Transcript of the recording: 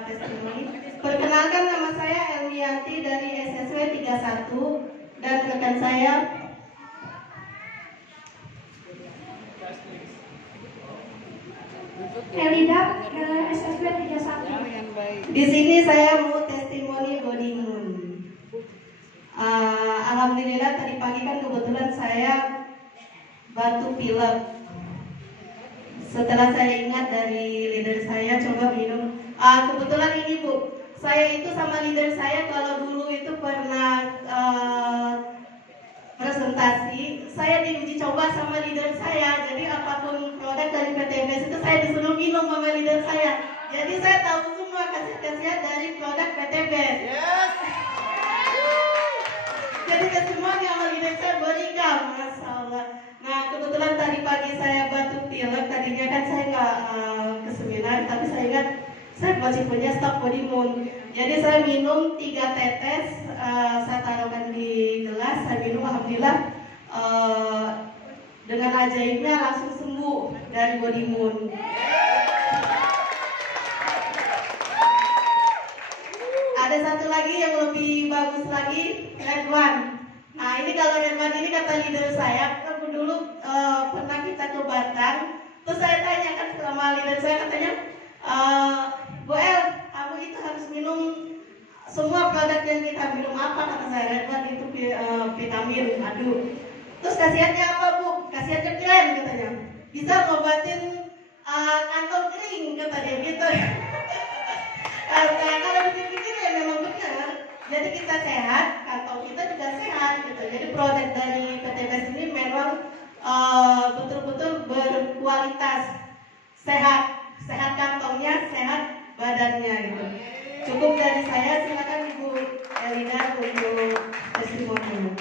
testimoni. Perkenalkan, nama saya Elmianti dari SSW 31 dan rekan saya Elida dari SSW 31. Di sini saya mau testimoni body moon. Alhamdulillah tadi pagi kan kebetulan saya batuk pilek. Setelah saya ingat dari leader saya coba minum. Kebetulan ini Bu, saya itu sama leader saya kalau dulu itu pernah presentasi, saya diuji coba sama leader saya. Jadi apapun produk dari PTBS itu saya disuruh minum sama leader saya. Jadi saya tahu semua khasiat-khasiat dari produk PTBS. Yes. Jadi testimoni sama leader saya berikan, Masya Allah. Nah kebetulan tadi pagi saya batuk pilek. Tadinya kan saya nggak ke seminar, tapi saya ingat saya masih punya stok body moon. Jadi saya minum 3 tetes, saya taruhkan di gelas, saya minum, alhamdulillah dengan ajaibnya langsung sembuh dari body moon. Ada satu lagi yang lebih bagus lagi, Red One. Nah ini kalau Red One ini kata leader saya, kan dulu pernah kita ke Batam, terus saya tanyakan sama leader saya, katanya, Bu El, kamu itu harus minum semua produk yang kita minum. Apa kata saya? Red One itu vitamin. Aduh. Terus khasiatnya apa Bu? Khasiatnya keren katanya. Bisa ngobatin kantong kering kata dia gitu. Kalau dipikir ya memang benar. Jadi kita sehat, kantong kita juga sehat gitu. Jadi produk dari PTBS ini memang betul-betul berkualitas, sehat kantongnya, sehat badannya gitu. Cukup dari saya, silakan Ibu Elida untuk testimoni.